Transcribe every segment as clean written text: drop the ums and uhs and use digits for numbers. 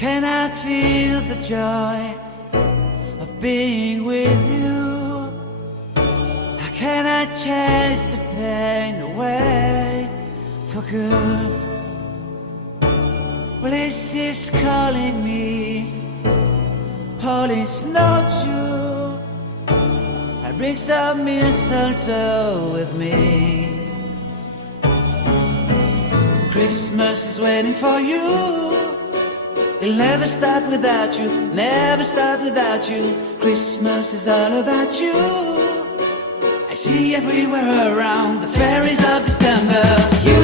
can I feel the joy of being with you? How can I chase the pain away for good? Well, this is calling me, all is not true. I bring some mistletoe with me. Christmas is waiting for you. It'll never start without you, never start without you. Christmas is all about you. I see everywhere around the fairies of December. You,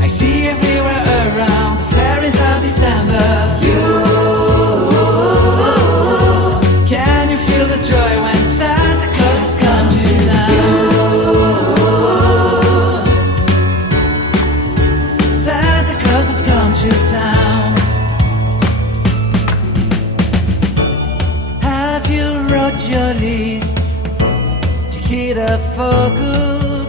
I see everywhere around the fairies of December. You, can you feel the joy when Santa Claus has come to town? Santa Claus has come to town. Have you wrote your list to hit up for good?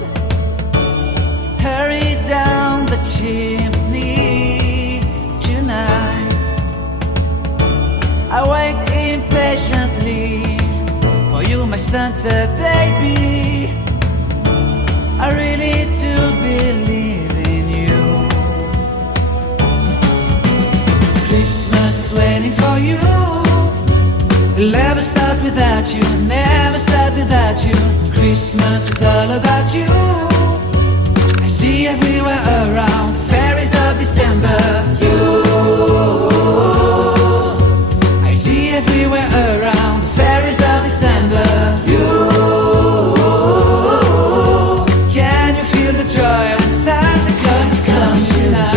Hurry down the chimney tonight. I wait impatiently for you, my Santa baby. I really do believe in you. Christmas is waiting for you. It'll never start without you, never start without you. Christmas is all about you. I see everywhere around the fairies of December. You, I see everywhere around the fairies of December. You, can you feel the joy when Santa Claus has come to town?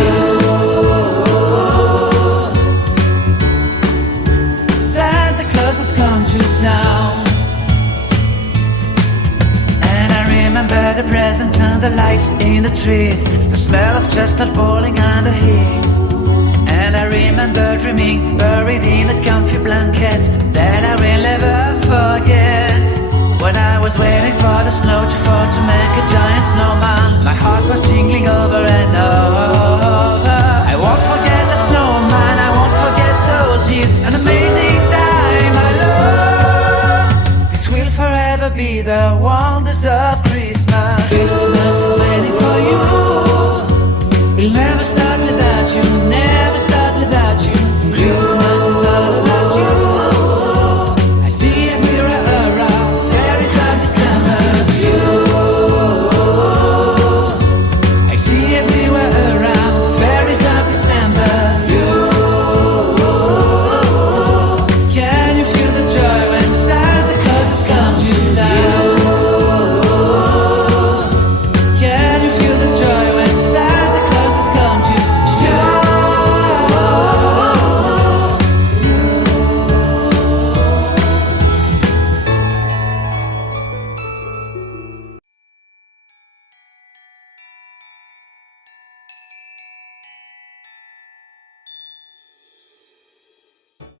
Santa Claus has come to town. And I remember the presents and the lights in the trees, the smell of chestnut boiling and the heat. And I remember dreaming, buried in a comfy blanket that I will never forget. When I was waiting for the snow to fall to make a giant snowman, my heart was jingling over and over. I won't forget that snowman, I won't forget those years, an amazing time I love. This will forever be the wonders of Christmas. Christmas is waiting for you. It'll never start without you, never